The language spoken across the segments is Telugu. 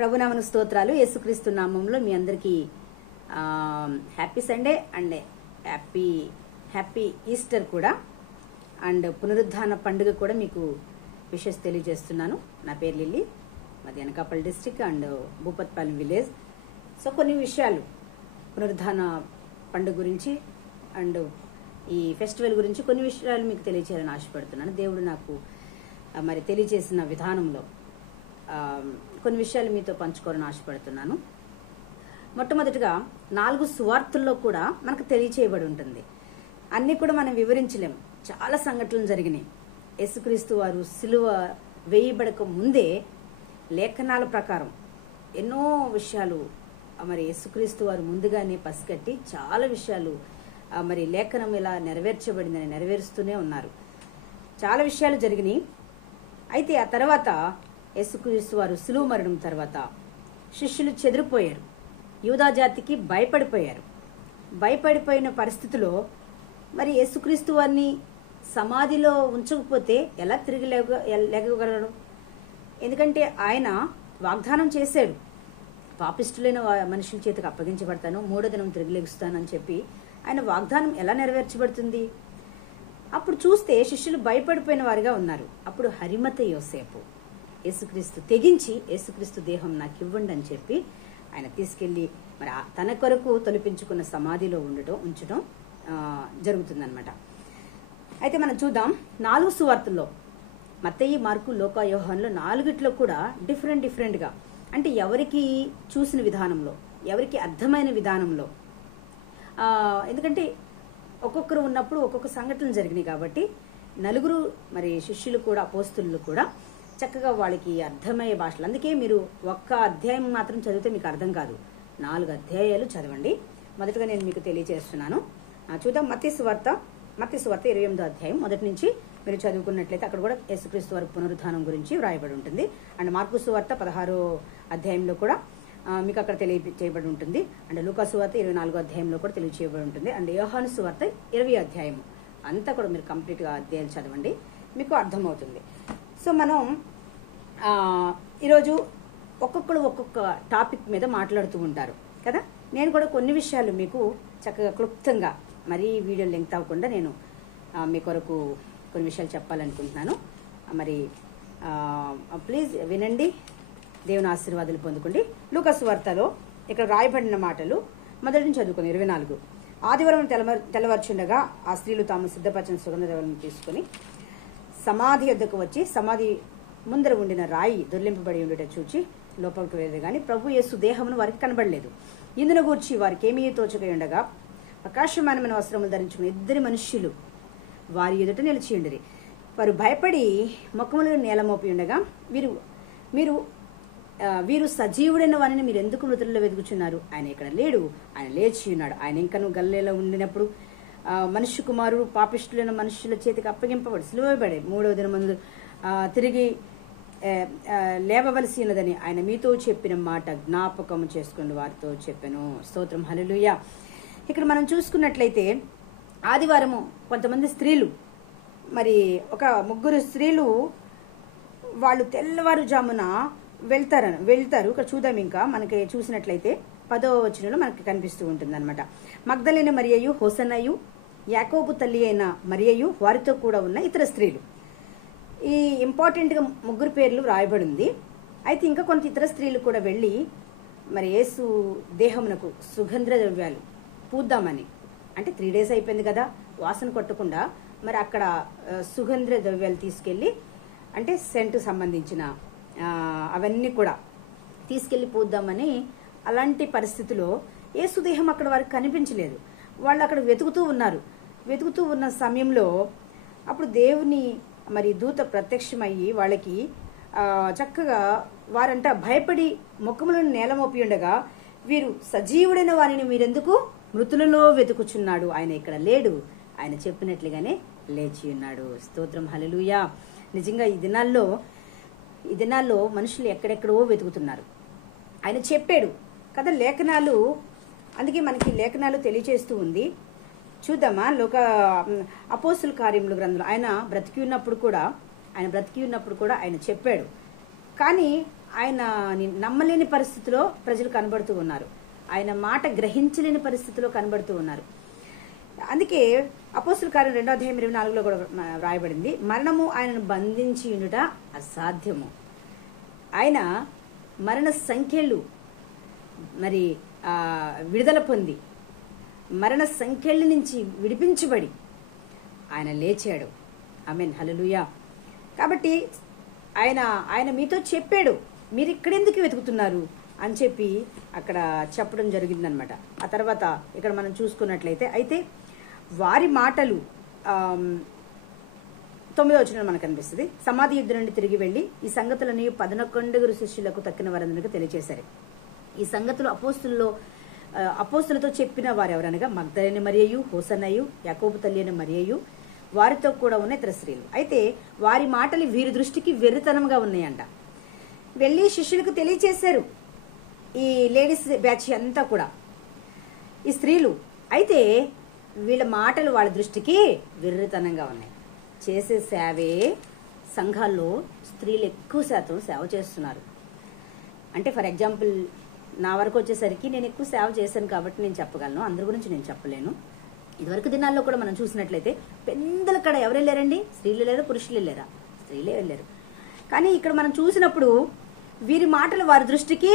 ప్రభునామన స్తోత్రాలు. యేసుక్రీస్తు నామంలో మీ అందరికీ happy Sunday and happy Easter కూడా అండ్ పునరుద్ధాన పండుగ కూడా మీకు విషెస్ తెలియజేస్తున్నాను. నా పేరు లిల్లీ, మాది Anakapalli district and Bhupatpalem village. So కొన్ని విషయాలు పునరుద్ధాన పండుగ గురించి అండ్ ఈ ఫెస్టివల్ గురించి కొన్ని విషయాలు మీకు తెలియచేయాలని ఆశపడుతున్నాను. దేవుడు నాకు మరి తెలియజేసిన విధానంలో కొన్ని విషయాలు మీతో పంచుకోవాలని ఆశపడుతున్నాను. మొట్టమొదటిగా 4 సువార్తల్లో కూడా మనకు తెలియచేయబడి ఉంటుంది. అన్నీ కూడా మనం వివరించలేం. చాలా సంఘటనలు జరిగినాయి. యేసుక్రీస్తు వారు సిలువ వేయబడక ముందే లేఖనాల ప్రకారం ఎన్నో విషయాలు మరి యేసుక్రీస్తు వారు ముందుగానే పసిగట్టి చాలా విషయాలు మరి లేఖనం ఇలా నెరవేర్చబడిందని నెరవేరుస్తూనే ఉన్నారు. చాలా విషయాలు జరిగినాయి. అయితే ఆ తర్వాత యేసుక్రీస్తు వారు సిలువ మరణం తర్వాత శిష్యులు చెదిరిపోయారు. యూదా జాతికి భయపడిపోయిన పరిస్థితిలో మరి యేసుక్రీస్తు వారిని సమాధిలో ఉంచకపోతే ఎలా తిరిగి లేగగలడు? ఎందుకంటే ఆయన వాగ్దానం చేశాడు, పాపిష్టులైన మనుషుల చేతికి అప్పగించబడతాను, 3వ దినం తిరిగి లెగుస్తానని చెప్పి ఆయన వాగ్దానం ఎలా నెరవేర్చబడుతుంది? అప్పుడు చూస్తే శిష్యులు భయపడిపోయిన వారిగా ఉన్నారు. అప్పుడు హరిమత యోసేపు యేసుక్రీస్తు తెగించి యేసుక్రీస్తు దేహం నాకు ఇవ్వండి అని చెప్పి ఆయన తీసుకెళ్లి మరి తన కొరకు తొలిపించుకున్న సమాధిలో ఉంచడం జరుగుతుందన్నమాట. అయితే మనం చూద్దాం 4 సువార్తల్లో మత్తయి, మార్కు, లూకా, యోహానులో 4 కూడా డిఫరెంట్గా అంటే ఎవరికి చూసిన విధానంలో, ఎవరికి అర్థమైన విధానంలో, ఎందుకంటే ఒక్కొక్కరు ఉన్నప్పుడు ఒక్కొక్క సంఘటనలు జరిగినాయి కాబట్టి 4 మరి శిష్యులు కూడా అపోస్తులు కూడా చక్కగా వాళ్ళకి అర్థమయ్యే భాషలు. అందుకే మీరు ఒక్క అధ్యాయం మాత్రం చదివితే మీకు అర్థం కాదు, 4 అధ్యాయాలు చదవండి. మొదటగా నేను మీకు తెలియజేస్తున్నాను. చూద్దాం మత్తయి సువార్త 28వ అధ్యాయం మొదటి నుంచి మీరు చదువుకున్నట్లయితే అక్కడ కూడా యేసుక్రీస్తు వారి పునరుద్ధానం గురించి వ్రాయబడి ఉంటుంది. అండ్ మార్కు సువార్త 16వ అధ్యాయంలో కూడా మీకు అక్కడ తెలియచేయబడి ఉంటుంది. అండ్ లూకా సువార్త 24వ అధ్యాయంలో కూడా తెలియచేయబడి ఉంటుంది. అండ్ యోహాను సువార్త 20వ అధ్యాయము అంతా కూడా మీరు కంప్లీట్గా అధ్యాయాలు చదవండి, మీకు అర్థమవుతుంది. సో మనం ఈరోజు ఒక్కొక్కరు ఒక్కొక్క టాపిక్ మీద మాట్లాడుతూ ఉంటారు కదా. నేను కూడా కొన్ని విషయాలు మీకు చక్కగా క్లుప్తంగా మరీ వీడియో లెంగ్త్ అవ్వకుండా నేను మీ కొరకు కొన్ని విషయాలు చెప్పాలనుకుంటున్నాను. మరి ప్లీజ్ వినండి, దేవుని ఆశీర్వాదాలు పొందుకోండి. లూకా సువార్తలో ఇక్కడ రాయబడిన మాటలు మొదటి నుంచి చదువుకుని 24. ఆదివారం తెల్లవార్చుండగా ఆ స్త్రీలు తాము సిద్ధపరిచిన సుగంధ ద్రవ్యాలను తీసుకుని సమాధి వద్దకు వచ్చి సమాధి ముందర ఉండిన రాయి దొర్లింపబడి ఉండేట చూచి లోపలికి వెళ్ళదు కానీ ప్రభు యేసు దేహమును వారికి కనబడలేదు. ఇందును గూర్చి వారికి ఏమీ తోచక ఉండగా ప్రకాశమానమైన వస్త్రములు ధరించుకున్న 2 మనుష్యులు వారి ఎదుట నిలిచి ఉండిరి. వారు భయపడి ముఖములను నేలమోపి ఉండగా వీరు సజీవుడైన వారిని మీరు ఎందుకు మృతుల్లో వెతుకుచున్నారు? ఆయన ఇక్కడ లేడు, ఆయన లేచి ఉన్నాడు. ఆయన ఇంకను గలిలయలో ఉండినప్పుడు మనుష్య కుమారుడు పాపిష్టులైన మనుషుల చేతికి అప్పగింపబడి సిలువబడి 3వ దినమందు తిరిగి లేవవలసి ఉన్నదని ఆయన మీతో చెప్పిన మాట జ్ఞాపకం చేసుకుని వారితో చెప్పాను. స్తోత్రం, హల్లెలూయా. ఇక్కడ మనం చూసుకున్నట్లయితే ఆదివారము కొంతమంది స్త్రీలు, మరి ఒక 3 స్త్రీలు వాళ్ళు తెల్లవారుజామున వెళ్తారు. ఇక్కడ చూద్దాం. ఇంకా మనకి చూసినట్లయితే 10వ వచనంలో మనకి కనిపిస్తూ ఉంటుంది అనమాట. మగ్దలేన మరియయు, హోసన్నయు, యాకోబు తల్లి అయిన మరియయు వారితో కూడా ఉన్న ఇతర స్త్రీలు. ఈ ఇంపార్టెంట్గా 3 పేర్లు రాయబడి ఉంది. అయితే ఇంకా కొంత ఇతర స్త్రీలు కూడా వెళ్ళి మరి యేసు దేహమునకు సుగంధ ద్రవ్యాలు పూద్దామని, అంటే 3 days అయిపోయింది కదా, వాసన కొట్టకుండా మరి అక్కడ సుగంధ ద్రవ్యాలు తీసుకెళ్ళి, అంటే సెంటు సంబంధించిన అవన్నీ కూడా తీసుకెళ్ళి పూద్దామని. అలాంటి పరిస్థితిలో యేసు దేహం అక్కడ వారికి కనిపించలేదు. వాళ్ళు అక్కడ వెతుకుతూ ఉన్న సమయంలో అప్పుడు దేవుని మరి దూత ప్రత్యక్షమయ్యి వాళ్ళకి చక్కగా వారంట భయపడి ముఖములను నేలమోపి ఉండగా వీరు సజీవుడైన వారిని మీరెందుకు మృతులలో వెతుకుచున్నాడు? ఆయన ఇక్కడ లేడు, ఆయన చెప్పినట్లుగానే లేచి ఉన్నాడు. స్తోత్రం, హల్లెలూయా. నిజంగా ఈ దినాల్లో మనుషులు ఎక్కడెక్కడో వెతుకుతున్నారు. ఆయన చెప్పాడు కదా లేఖనాలు, అందుకే మనకి లేఖనాలు తెలియచేస్తూ ఉంది. చూద్దామా అపోస్తుల కార్యముల గ్రంథంలో ఆయన బ్రతికి ఉన్నప్పుడు కూడా ఆయన చెప్పాడు. కానీ ఆయన నమ్మలేని పరిస్థితిలో ప్రజలు కనబడుతూ ఉన్నారు. ఆయన మాట గ్రహించలేని పరిస్థితిలో కనబడుతూ ఉన్నారు. అందుకే అపోస్తుల కార్యం 2వ అధ్యాయం 24లో కూడా రాయబడింది, మరణము ఆయనను బంధించి ఉండుట అసాధ్యము. ఆయన మరణ సంఖ్యలు మరి విడుదల పొంది మరణ సంఖ్యల నుంచి విడిపించబడి ఆయన లేచాడు. ఆమేన్, హల్లెలూయా. కాబట్టి ఆయన మీతో చెప్పాడు, మీరు ఇక్కడెందుకు వెతుకుతున్నారు అని చెప్పి అక్కడ చెప్పడం జరిగిందనమాట. ఆ తర్వాత ఇక్కడ మనం చూసుకున్నట్లయితే అయితే వారి మాటలు 9వ వచనం మనకు అనిపిస్తుంది. సమాధి యుద్ధ నుండి తిరిగి వెళ్లి ఈ సంగతులని 11 శిష్యులకు తక్కిన వారందరికీ తెలియజేశారు. ఈ సంగతులు అపోస్తులతో చెప్పిన వారు ఎవరనగా మగ్దలేని మరియయు, హోసన్నయు, యాకోబు తల్లి అయిన మరియయు, వారితో కూడా ఉన్న ఇతర స్త్రీలు. అయితే వారి మాటలు వీరి దృష్టికి వెర్రితనంగా ఉన్నాయంట. వెళ్ళి శిష్యులకు తెలియచేశారు ఈ లేడీస్ బ్యాచ్ అంతా కూడా, ఈ స్త్రీలు. అయితే వీళ్ళ మాటలు వాళ్ళ దృష్టికి వెర్రితనంగా ఉన్నాయి. చేసే సేవే సంఘాల్లో స్త్రీలు ఎక్కువ శాతం సేవ చేస్తున్నారు. అంటే ఫర్ ఎగ్జాంపుల్ నా వరకు వచ్చేసరికి నేను ఎక్కువ సేవ చేశాను కాబట్టి నేను చెప్పగలను, అందరి గురించి నేను చెప్పలేను. ఇదివరకు దినాల్లో కూడా మనం చూసినట్లయితే పెద్దల కడ ఎవరు వెళ్ళారండి? స్త్రీలు వెళ్ళారు, పురుషులు వెళ్ళారా? స్త్రీలే వెళ్ళారు. కానీ ఇక్కడ మనం చూసినప్పుడు వీరి మాటలు వారి దృష్టికి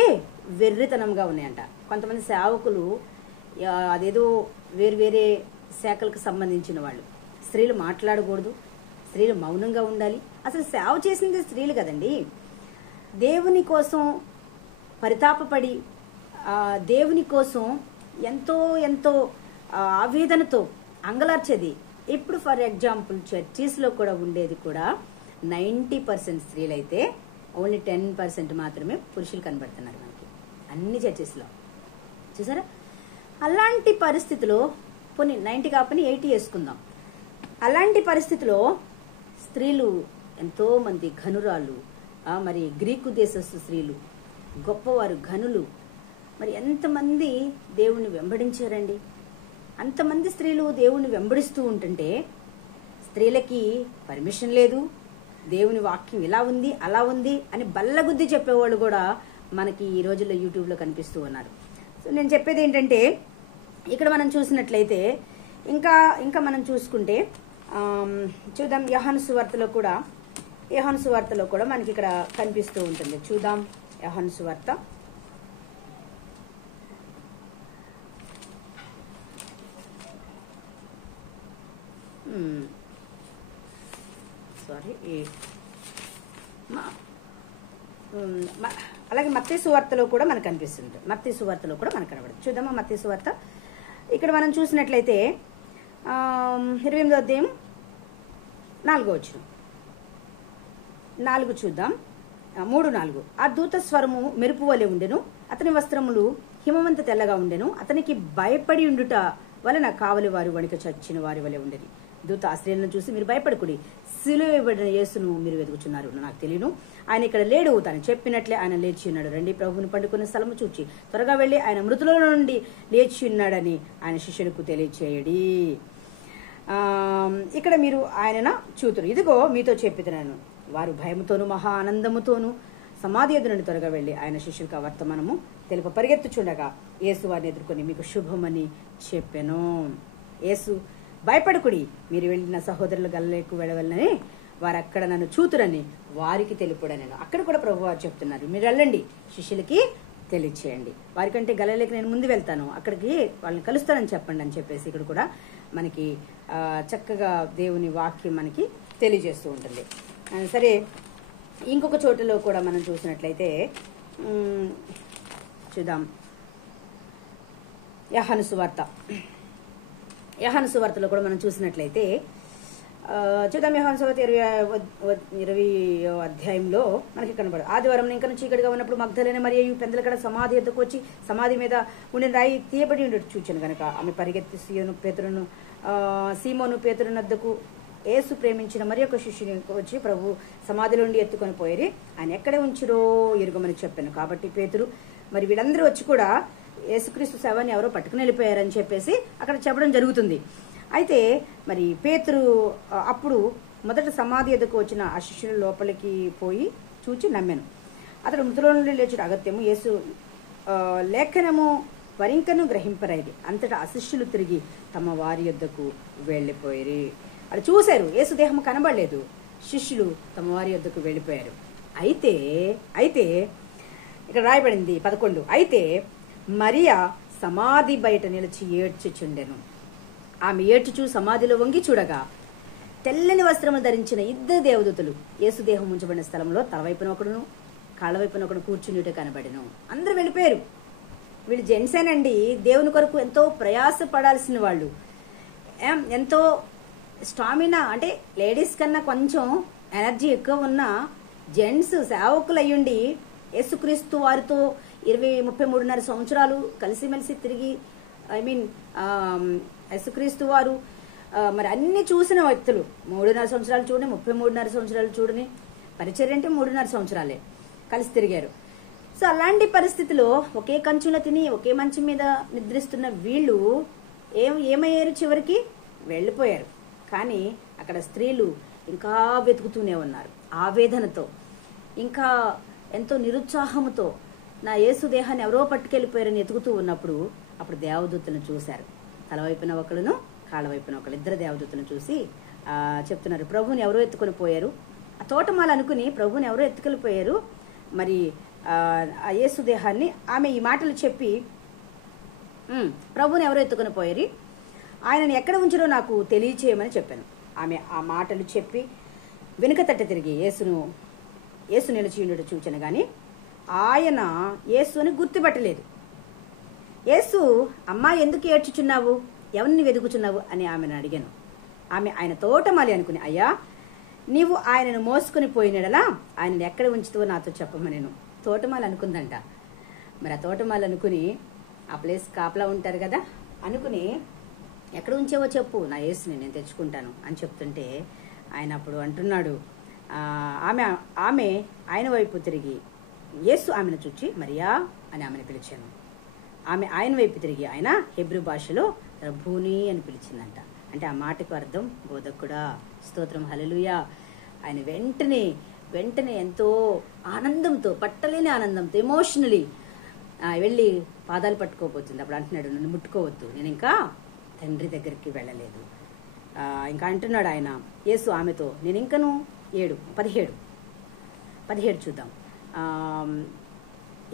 వెర్రితనంగా ఉన్నాయంట. కొంతమంది సేవకులు అదేదో వేరే శాఖలకు సంబంధించిన వాళ్ళు, స్త్రీలు మాట్లాడకూడదు, స్త్రీలు మౌనంగా ఉండాలి. అసలు సేవ చేసింది స్త్రీలు కదండి. దేవుని కోసం పరితాపపడి దేవుని కోసం ఎంతో ఎంతో ఆవేదనతో అంగలార్చేది. ఇప్పుడు ఫర్ ఎగ్జాంపుల్ చర్చీస్లో కూడా ఉండేది కూడా 90% స్త్రీలైతే ఓన్లీ 10% మాత్రమే పురుషులు కనబడుతున్నారు మనకి అన్ని చర్చెస్లో. చూసారా? అలాంటి పరిస్థితిలో పోనీ 90 కాపని 80 వేసుకుందాం. అలాంటి పరిస్థితిలో స్త్రీలు ఎంతో మంది ఘనురాలు, మరి గ్రీకు దేశస్థు స్త్రీలు, గొప్పవారు, ఘనులు, మరి ఎంతమంది దేవుణ్ణి వెంబడించారండి. అంతమంది స్త్రీలు దేవుణ్ణి వెంబడిస్తూ ఉంటుంటే స్త్రీలకి పర్మిషన్ లేదు, దేవుని వాక్యం ఇలా ఉంది అలా ఉంది అని బల్లగుద్ది చెప్పేవాళ్ళు కూడా మనకి ఈ రోజుల్లో యూట్యూబ్లో కనిపిస్తూ ఉన్నారు. సో నేను చెప్పేది ఏంటంటే, ఇక్కడ మనం చూసినట్లయితే ఇంకా మనం చూసుకుంటే చూద్దాం, యోహాను సువార్తలో కూడా మనకి ఇక్కడ కనిపిస్తూ ఉంటుంది. చూద్దాం యోహాను సువార్త 8. అలాగే మత్తయి సువార్తలో కూడా మనకు కనిపిస్తుంది. మత్తయి సువార్తలో కూడా మనకు కనబడుతుంది. చూద్దామా మత్తయి సువార్త. ఇక్కడ మనం చూసినట్లయితే 28వ అధ్యాయం 4వ వచనం 4 చూద్దాం. 3:4 ఆ దూత స్వరము మెరుపు వలె ఉండెను, అతని వస్త్రములు హిమవంత తెల్లగా ఉండెను, అతనికి భయపడి ఉండుట వలన కావలి వారు వణిక చచ్చిన వారి వలె ఉండేది. దూత ఆ స్త్రీలను చూసి, మీరు భయపడకుడి, సిలువ వేయబడిన యేసును మీరు వెతుకుచున్నారు, నాకు తెలియను, ఆయన ఇక్కడ లేడు, తాను చెప్పినట్లే ఆయన లేచి ఉన్నాడు, రండి ప్రభువుని పండుకున్న స్థలము చూచి త్వరగా వెళ్ళి ఆయన మృతుల నుండి లేచి ఉన్నాడని ఆయన శిష్యులకు తెలియచేయడి. ఇక్కడ మీరు ఆయన చూతురు, ఇదిగో మీతో చెప్పితున్నాను. వారు భయముతోనూ మహా ఆనందముతోనూ సమాధి ఎదురుని త్వరగా వెళ్ళి ఆయన శిష్యులకు ఆ వర్తమానము తెలుప పరిగెత్తుచుండగా యేసు వారిని ఎదుర్కొని మీకు శుభమని చెప్పెను. యేసు, భయపడకుడి, మీరు వెళ్ళిన సహోదరులు గలిలయకు వెళ్ళవలనని వారు అక్కడ నన్ను చూతురని వారికి తెలుపుడని. అక్కడ కూడా ప్రభువు వారు చెప్తున్నారు, మీరు వెళ్ళండి, శిష్యులకి తెలియచేయండి, వారికంటే గలిలయకు నేను ముందు వెళ్తాను, అక్కడికి వాళ్ళని కలుస్తానని చెప్పండి అని చెప్పేసి ఇక్కడ కూడా మనకి చక్కగా దేవుని వాక్యం మనకి తెలియజేస్తూ ఉంటుంది. సరే, ఇంకొక చోటలో కూడా మనం చూసినట్లయితే చూద్దాం, యోహాను సువార్తలో కూడా మనం చూసినట్లయితే చూద్దాం. యోహాను సువార్త 20వ అధ్యాయంలో మనకి కనబడదు. ఆదివారం ఇంకా చీకటిగా ఉన్నప్పుడు మగ్దలేని మరియు పెందలకడ సమాధి ఎద్దుకు వచ్చి సమాధి మీద ఉండిన రాయి తీయబడి ఉండేట్టు చూచాను కనుక ఆమె పరిగెత్తి సీమోను పేతురును వద్దకు యేసు ప్రేమించిన మరి ఒక శిష్యుని వచ్చి ప్రభు సమాధిలోండి ఎత్తుకొని పోయి ఆయన ఎక్కడే ఉంచిరో ఎరుగమని చెప్పాను. కాబట్టి పేతురు మరి వీళ్ళందరూ వచ్చి కూడా యేసుక్రీస్తు శవాన్ని ఎవరో పట్టుకుని వెళ్ళిపోయారని చెప్పేసి అక్కడ చెప్పడం జరుగుతుంది. అయితే మరి పేతురు అప్పుడు మొదట సమాధి ఎదుకు వచ్చిన ఆ శిష్యుల లోపలికి పోయి చూచి నమ్మాను. అతడు మృతుల నుండి లేచుడు అగత్యము. యేసు లేఖనము వరింకను గ్రహింపరైది. అంతటా శిష్యులు తిరిగి తమ వారి యొద్దకు వెళ్ళిపోయారు. అది చూశారు, యేసు దేహము కనబడలేదు. శిష్యులు తమ వారి యొద్దకు వెళ్ళిపోయారు. అయితే ఇక్కడ రాయబడింది 11. అయితే మరియా సమాధి బయట నిలిచి ఏడ్చుచుండెను. ఆమె ఏడ్చుచూ సమాధిలో వంగి చూడగా తెల్లని వస్త్రములు ధరించిన 2 దేవదూతలు యేసు దేహం ఉంచబడిన స్థలంలో తలవైపున ఒకడును కాళ్ళ వైపున ఒకడు కూర్చుని కనబడెను. అందరూ వెళ్ళిపోయారు. వీళ్ళు జెంట్సేనండి, దేవుని కొరకు ఎంతో ప్రయాసపడాల్సిన వాళ్ళు, ఎంతో స్టామినా, అంటే లేడీస్ కన్నా కొంచెం ఎనర్జీ ఎక్కువ ఉన్న జెంట్స్ సేవకులు అయ్యుండి యేసుక్రీస్తు వారితో 20-33.5 సంవత్సరాలు కలిసిమెలిసి తిరిగి, యేసుక్రీస్తు వారు మరి అన్ని చూసిన వ్యక్తులు. 3.5 సంవత్సరాలు చూడని, 33.5 సంవత్సరాలు చూడని, పరిచర్య అంటే 3.5 సంవత్సరాలే కలిసి తిరిగారు. సో అలాంటి పరిస్థితిలో ఒకే కంచున తిని ఒకే మంచం మీద నిద్రిస్తున్న వీళ్ళు ఏమయ్యారు? చివరికి వెళ్ళిపోయారు. కానీ అక్కడ స్త్రీలు ఇంకా వెతుకుతూనే ఉన్నారు, ఆవేదనతో, ఇంకా ఎంతో నిరుత్సాహంతో. నా యేసు దేహాన్ని ఎవరో పట్టుకెళ్ళిపోయారని ఎతుకుతూ ఉన్నప్పుడు అప్పుడు దేవదూతలను చూశారు. తలవైపున ఒకళ్ళను కాళ్ళ వైపున ఒకళ్ళు, 2 దేవదూతలను చూసి చెప్తున్నారు, ప్రభుని ఎవరో ఎత్తుకొని పోయారు. ఆ తోటమాల అనుకుని ప్రభుని ఎవరో ఎత్తుకెళ్ళిపోయారు, మరి ఆ యేసు దేహాన్ని. ఆమె ఈ మాటలు చెప్పి ప్రభుని ఎవరో ఎత్తుకొని పోయారు, ఆయనను ఎక్కడ ఉంచారో నాకు తెలియచేయమని చెప్పాను. ఆమె ఆ మాటలు చెప్పి వెనుక తట్ట తిరిగి యేసు నిలిచి ఉండటం చూచాను, కానీ ఆయన యేసు అని గుర్తుపట్టలేదు. యేసు, అమ్మా ఎందుకు ఏడ్చుచున్నావు, ఎవరిని వెతుకుచున్నావు అని ఆమెను అడిగాను. ఆమె ఆయన తోటమాలి అనుకుని, అయ్యా నీవు ఆయనను మోసుకుని పోయినడలా ఆయనను ఎక్కడ ఉంచుతావో నాతో చెప్పమనేను. తోటమాలి అనుకుందంట. మరి ఆ తోటమాలి అనుకుని, ఆ ప్లేస్ కాపలా ఉంటారు కదా, అనుకుని ఎక్కడ ఉంచావో చెప్పు, నా యేసుని నేను తెచ్చుకుంటాను అని చెప్తుంటే ఆయన అప్పుడు అంటున్నాడు, ఆమె ఆయన వైపు తిరిగి, యేసు ఆమెను చూచి మరియా అని ఆమెను పిలిచాను. ఆమె ఆయన వైపు తిరిగి ఆయన హెబ్రూ భాషలో రబ్బూని అని పిలిచిందంట. అంటే ఆ మాటకు అర్థం బోధకుడా. స్తోత్రం, హల్లెలూయా. ఆయన వెంటనే ఎంతో ఆనందంతో, పట్టలేని ఆనందంతో, ఎమోషనలీ వెళ్ళి పాదాలు పట్టుకోబోతుంది. అప్పుడు అంటున్నాడు, నన్ను ముట్టుకోవద్దు, నేను ఇంకా తండ్రి దగ్గరికి వెళ్ళలేదు. ఇంకా అంటున్నాడు ఆయన యేసు ఆమెతో, నేను ఇంకను 17 చూద్దాం.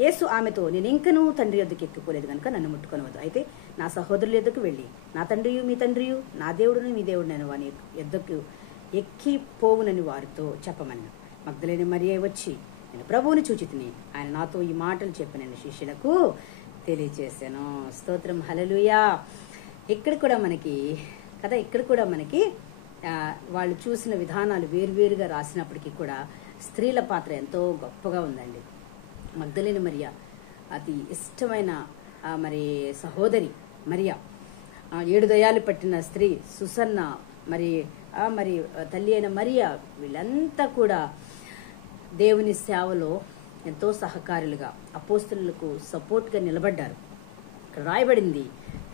యేసు ఆమెతో, నేను ఇంకనూ తండ్రి యొద్దకు ఎక్కిపోలేదు కనుక నన్ను ముట్టుకొనవద్దు. అయితే నా సహోదరుల యొద్దకు వెళ్ళి, నా తండ్రియు మీ తండ్రియు, నా దేవుడును మీ దేవుడు నేను వాని యొద్దకు ఎక్కిపోవునని వారితో చెప్పమన్నా. మగ్దలేని మరియ వచ్చి, నేను ప్రభువుని చూచితిని, ఆయన నాతో ఈ మాటలు చెప్పి నేను శిష్యులకు తెలియచేశాను. స్తోత్రం, హల్లెలూయా. ఇక్కడ కూడా మనకి వాళ్ళు చూసిన విధానాలు వేరువేరుగా రాసినప్పటికీ కూడా స్త్రీల పాత్ర ఎంతో గొప్పగా ఉందండి. మగ్దలేని మరియ అతి ఇష్టమైన మరి సహోదరి మరియ, 7 దయ్యాలు పట్టిన స్త్రీ సుసన్న, మరి తల్లి అయిన మరియ, వీళ్ళంతా కూడా దేవుని సేవలో ఎంతో సహకారులుగా అపోస్తలులకు సపోర్ట్గా నిలబడ్డారు. ఇక్కడ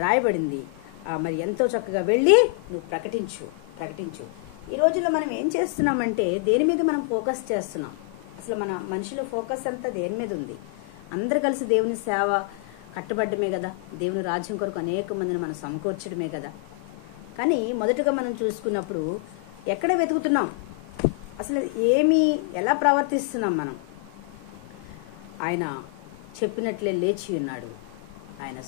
రాయబడింది మరి ఎంతో చక్కగా వెళ్ళి నువ్వు ప్రకటించు. ఈ రోజుల్లో మనం ఏం చేస్తున్నామంటే దేని మీద మనం ఫోకస్ చేస్తున్నాం? అసలు మన మనిషిలో ఫోకస్ అంతా దేని మీద ఉంది? అందరు కలిసి దేవుని సేవ కట్టబడ్డమే కదా, దేవుని రాజ్యం కొరకు అనేక మందిని మనం సమకూర్చడమే కదా. కానీ మొదటగా మనం చూసుకున్నప్పుడు ఎక్కడ వెతుకుతున్నాం? అసలు ఎలా ప్రవర్తిస్తున్నాం మనం? ఆయన చెప్పినట్లే లేచి ఉన్నాడు. ఆయన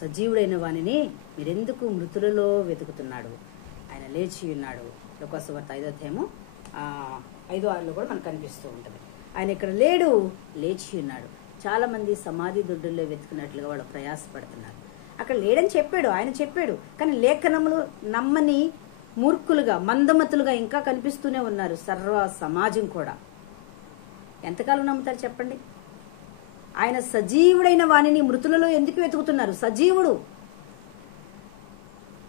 సజీవుడైన వానిని మీరెందుకు మృతులలో వెతుకుతున్నాడు? ఆయన లేచి ఉన్నాడు. లోకాసు వార్త 5వ అధ్యాయము 5:6 కూడా మనకు కనిపిస్తూ ఉంటుంది. ఆయన ఇక్కడ లేడు, లేచి ఉన్నాడు. చాలా మంది సమాధి దొడ్డుల్లో వెతుకున్నట్లుగా వాళ్ళు ప్రయాసపడుతున్నారు. అక్కడ లేడని ఆయన చెప్పాడు, కానీ లేఖనములు నమ్మని మూర్ఖులుగా, మందమతులుగా ఇంకా కనిపిస్తూనే ఉన్నారు. సర్వ సమాజం కూడా ఎంతకాలం నమ్ముతారు చెప్పండి? ఆయన సజీవుడైన వానిని మృతులలో ఎందుకు వెతుకుతున్నారు? సజీవుడు.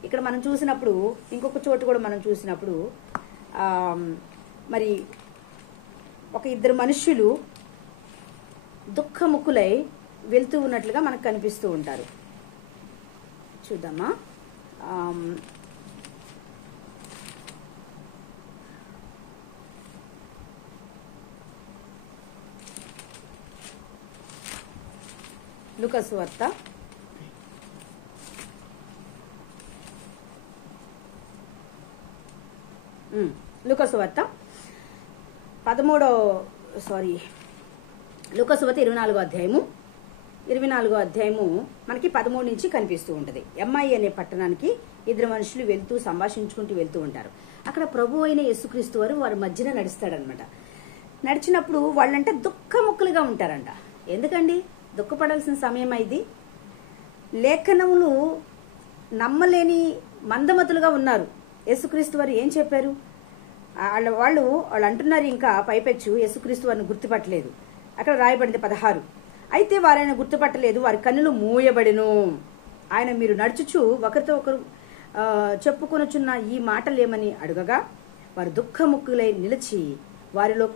ఇక్కడ మనం చూసినప్పుడు, ఇంకొక చోటు కూడా మనం చూసినప్పుడు మరి ఒక 2 మనుష్యులు దుఃఖముఖులై వెళ్తూ ఉన్నట్లుగా మనకు కనిపిస్తూ ఉంటారు. చూద్దామా? లూకాసు వార్త 24వ అధ్యాయము 24వ అధ్యాయము మనకి 13 నుంచి కనిపిస్తూ ఉంటుంది. ఎంఐ అనే పట్టణానికి ఇద్దరు మనుషులు వెళ్తూ సంభాషించుకుంటూ వెళ్తూ ఉంటారు. అక్కడ ప్రభు అయిన యేసుక్రీస్తు వారి మధ్యన నడుస్తాడనమాట. నడిచినప్పుడు వాళ్ళంటే దుఃఖముక్కులుగా ఉంటారంట. ఎందుకండి దుఃఖపడాల్సిన సమయం ఇది? లేఖనములు నమ్మలేని మందమతులుగా ఉన్నారు. యేసుక్రీస్తు వారు ఏం చెప్పారు? వాళ్ళు అంటున్నారు ఇంకా పైపెచ్చు యేసుక్రీస్తు వారిని గుర్తుపట్టలేదు. అక్కడ రాయబడింది 16. అయితే వారైన గుర్తుపట్టలేదు, వారి కన్నులు మూయబడిను. ఆయన మీరు నడుచుచు ఒకరితో ఒకరు చెప్పుకొనుచున్న ఈ మాటలేమని అడుగగా వారు దుఃఖముక్కులై నిలిచి వారిలో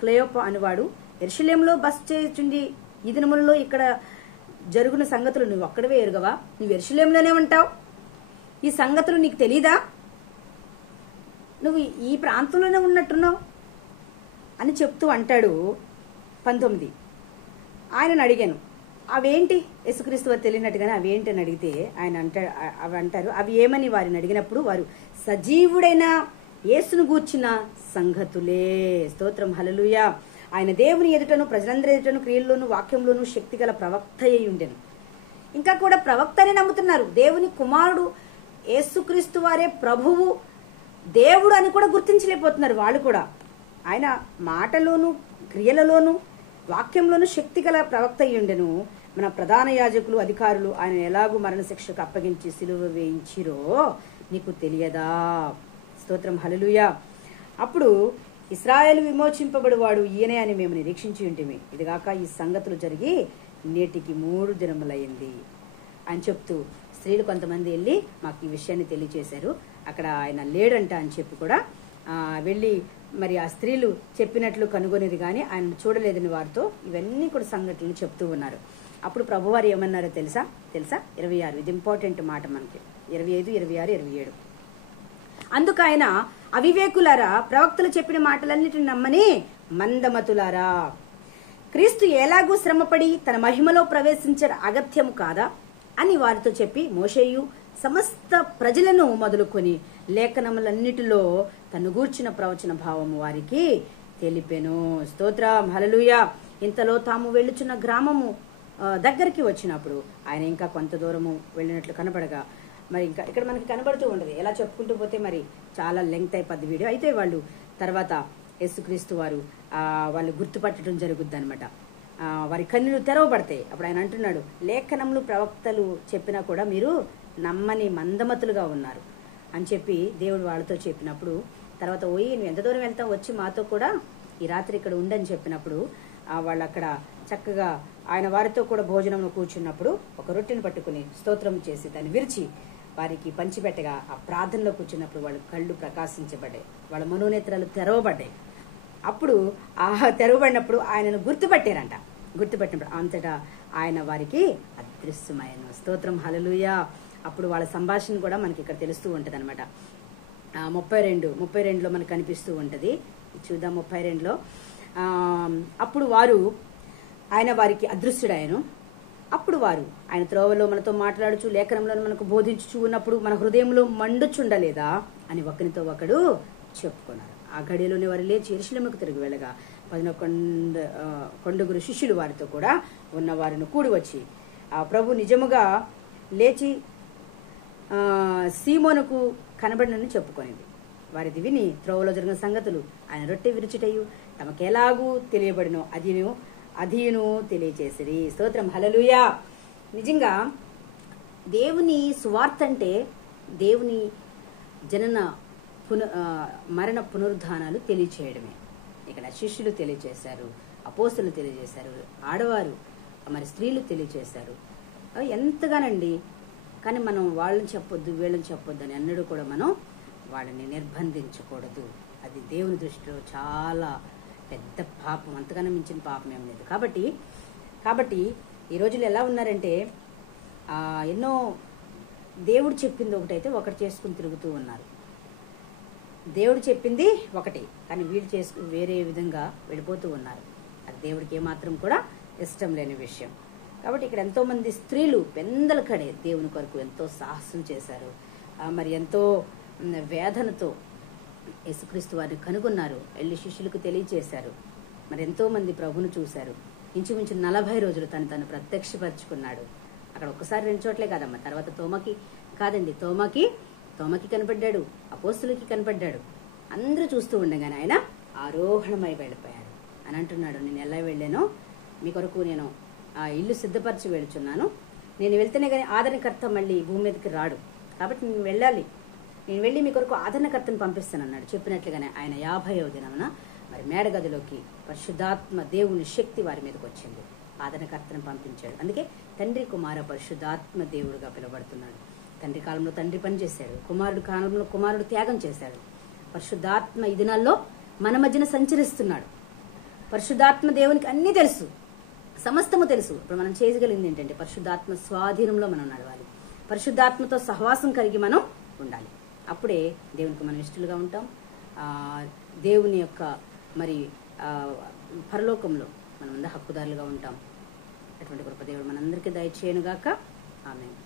క్లెయోప అనువాడు యెరూషలేములో బస చేయుచుండి ఈ దినములలో ఇక్కడ జరుగున సంగతులు నువ్వు ఒక్కడవే ఎరుగవా? నువ్వు యెరూషలేములోనే ఉంటావు, ఈ సంగతులు నీకు తెలీదా? నువ్వు ఈ ప్రాంతంలోనే ఉన్నట్టున్నావు అని చెప్తూ అంటాడు. 19. ఆయనను అడిగాను, అవేంటి? యేసుక్రీస్తు వారు తెలియనట్టుగానే అవేంటి అని అడిగితే ఆయన అంటారు అవి ఏమని వారిని అడిగినప్పుడు వారు సజీవుడైన యేసును గూర్చిన సంగతులే. స్తోత్రం, హల్లెలూయా. ఆయన దేవుని ఎదుటను ప్రజలందరి ఎదుటను క్రియల్లోను వాక్యంలోను శక్తి గల ప్రవక్త అయి ఉండెను. ఇంకా కూడా ప్రవక్తనే నమ్ముతున్నారు. దేవుని కుమారుడు యేసుక్రీస్తు వారే ప్రభువు దేవుడు అని కూడా గుర్తించలేకపోతున్నారు వాళ్ళు కూడా. ఆయన మాటలోను క్రియలలోను వాక్యంలోను శక్తి గల ప్రవక్త అయి ఉండెను. మన ప్రధాన యాజకులు అధికారులు ఆయన ఎలాగూ మరణశిక్షకు అప్పగించి సిలువ వేయించిరో నీకు తెలియదా? స్తోత్రం, హల్లెలూయా. అప్పుడు ఇశ్రాయేలు విమోచింపబడివాడు ఈయనే అని మేము నిరీక్షించి ఉంటిమి. ఇదిగాక ఈ సంగతులు జరిగి నేటికి 3 దినములయ్యింది అని చెప్తూ స్త్రీలు కొంతమంది వెళ్ళి మాకు ఈ విషయాన్ని తెలియచేశారు. అక్కడ ఆయన లేడంట అని చెప్పి కూడా వెళ్ళి మరి ఆ స్త్రీలు చెప్పినట్లు కనుగొనేది కానీ ఆయన చూడలేదని వారితో ఇవన్నీ కూడా సంఘటనలు చెప్తూ ఉన్నారు. అప్పుడు ప్రభువారు ఏమన్నారో తెలుసా? 26. ఇది ఇంపార్టెంట్ మాట మనకి. 25, 26, 27. అందుకు ఆయన అవివేకులారా, ప్రవక్తలు చెప్పిన మాటలన్నిటిని నమ్మని మందమతులారా, క్రీస్తు ఎలాగూ శ్రమపడి తన మహిమలో ప్రవేశించడం అగత్యము కాదా అని వారితో చెప్పి మోషేయు సమస్త ప్రజలను మొదలుకొని లేఖనములన్నిటిలో తను గూర్చిన ప్రవచన భావము వారికి తెలిపెను. స్తోత్రం, హల్లెలూయా. ఇంతలో తాము వెళ్ళుచున్న గ్రామము దగ్గరికి వచ్చినప్పుడు ఆయన ఇంకా కొంత దూరము వెళ్ళినట్లు కనపడగా, మరి ఇంకా ఇక్కడ మనకి కనబడుతూ ఉండదు. ఎలా చెప్పుకుంటూ పోతే మరి చాలా లెంగ్త్ అయిపోద్ది వీడియో. అయితే వాళ్ళు తర్వాత యేసుక్రీస్తు వారు వాళ్ళు గుర్తుపట్టడం జరుగుద్ది అనమాట. వారి కన్నులు తెరవబడతాయి. అప్పుడు ఆయన అంటున్నాడు, లేఖనములు ప్రవక్తలు చెప్పినా కూడా మీరు నమ్మని మందమతులుగా ఉన్నారు అని చెప్పి దేవుడు వాళ్ళతో చెప్పినప్పుడు, తర్వాత పోయి నువ్వు ఎంత దూరం వెళ్తావు, వచ్చి మాతో కూడా ఈ రాత్రి ఇక్కడ ఉండని చెప్పినప్పుడు వాళ్ళు అక్కడ చక్కగా ఆయన వారితో కూడా భోజనంలో కూర్చున్నప్పుడు ఒక రొట్టెను పట్టుకుని స్తోత్రం చేసి దాన్ని విరిచి వారికి పంచిపెట్టగా ఆ ప్రార్థనలో కూర్చున్నప్పుడు వాళ్ళ కళ్ళు ప్రకాశించబడ్డాయి, వాళ్ళ మనోనేత్రాలు తెరవబడ్డాయి. అప్పుడు ఆ తెరవబడినప్పుడు ఆయనను గుర్తుపట్టినప్పుడు అంతటా ఆయన వారికి అదృశ్యమైన. స్తోత్రం, హల్లెలూయా. అప్పుడు వాళ్ళ సంభాషణ కూడా మనకి ఇక్కడ తెలుస్తూ ఉంటది అనమాట. 32లో మనకు కనిపిస్తూ ఉంటది. చూద్దాం. 32లో అప్పుడు వారు ఆయన వారికి అదృశ్యుడాయను. అప్పుడు వారు ఆయన త్రోవలో మనతో మాట్లాడుచు లేఖనంలో మనకు బోధించుచు ఉన్నప్పుడు మన హృదయంలో మండుచుండలేదా అని ఒకరితో ఒకడు చెప్పుకున్నారు. ఆ గడిలోనే వారు లేచి యెరూషలేముకు తిరిగి వెళ్ళగా 11 శిష్యులు వారితో కూడా ఉన్న వారిని కూడి వచ్చి ఆ ప్రభు నిజముగా లేచి సీమోనుకు కనబడినని చెప్పుకొనిది. వారిది విని త్రోవలో జరిగిన సంగతులు ఆయన రొట్టె విరుచుటయు తమకెలాగూ తెలియబడినో అధీను తెలియచేసిరి. స్తోత్రం, హల్లెలూయా. నిజంగా దేవుని సువార్త అంటే దేవుని జనన మరణ పునరుద్ధానాలు తెలియచేయడమే. ఇక్కడ శిష్యులు తెలియచేశారు, అపోస్తలులు తెలియజేశారు, ఆడవారు మరి స్త్రీలు తెలియచేశారు. ఎంతగానండి. కానీ మనం వాళ్ళని చెప్పొద్దు వీళ్ళని చెప్పొద్దు అని అన్నడు కూడా మనం వాళ్ళని నిర్బంధించకూడదు. అది దేవుని దృష్టిలో చాలా పెద్ద పాపం, అంతగానో మించిన పాపం ఏం లేదు. కాబట్టి ఈ రోజులు ఎలా ఉన్నారంటే ఎన్నో దేవుడు చెప్పింది ఒకటైతే ఒకటి చేసుకుని తిరుగుతూ ఉన్నారు. దేవుడు చెప్పింది ఒకటి, కానీ వీళ్ళు వేరే విధంగా వెళ్ళిపోతూ ఉన్నారు. అది దేవుడికి ఏమాత్రం కూడా ఇష్టం లేని విషయం. కాబట్టి ఇక్కడ ఎంతో మంది స్త్రీలు పెందల కడే దేవుని కొరకు ఎంతో సాహసం చేశారు. మరి ఎంతో వేదనతో యేసుక్రీస్తు వారిని కనుగొన్నారు, వెళ్ళి శిష్యులకు తెలియచేశారు. మరి ఎంతో మంది ప్రభును చూశారు. ఇంచుమించు 40 రోజులు తను ప్రత్యక్షపరుచుకున్నాడు. అక్కడ ఒక్కసారి 2 చోట్లే కాదమ్మా, తర్వాత తోమాకి కనపడ్డాడు, అపోస్తులకి కనపడ్డాడు. అందరూ చూస్తూ ఉండగానే ఆయన ఆరోహణమై వెళ్ళిపోయాడు అని అంటున్నాడు. నేను ఎలా వెళ్ళానో మీ కొరకు నేను ఆ ఇల్లు సిద్ధపరిచి వెళ్తున్నాను. నేను వెళ్తేనే కానీ ఆదరణకర్త మళ్ళీ భూమి మీదకి రాడు, కాబట్టి నేను వెళ్ళాలి. నేను వెళ్ళి మీ కొరకు ఆదరణకర్తను పంపిస్తాను అన్నాడు. చెప్పినట్లుగానే ఆయన 50వ దినమున మరి మేడగదిలోకి పరిశుద్ధాత్మ దేవుని శక్తి వారి మీదకి వచ్చింది. ఆదరణకర్తను పంపించాడు. అందుకే తండ్రి కుమార పరిశుద్ధాత్మ దేవుడుగా పిలువబడుతున్నాడు. తండ్రి కాలంలో తండ్రి పనిచేశాడు, కుమారుడు కాలంలో కుమారుడు త్యాగం చేశాడు. పరిశుద్ధాత్మ ఈ దినాల్లో మన మధ్యన సంచరిస్తున్నాడు. పరిశుద్ధాత్మ దేవునికి అన్నీ తెలుసు, సమస్తము తెలుసు. ఇప్పుడు మనం చేయగలిగింది ఏంటంటే పరిశుద్ధాత్మ స్వాధీనంలో మనం నడవాలి, పరిశుద్ధాత్మతో సహవాసం కలిగి మనం ఉండాలి. అప్పుడే దేవునికి మనం ఇష్టలుగా ఉంటాం. దేవుని యొక్క మరి పరలోకంలో మనమందరం హక్కుదారులుగా ఉంటాం. అటువంటి కృప దేవుడు మనందరికీ దయచేయనుగాక. ఆమేన్.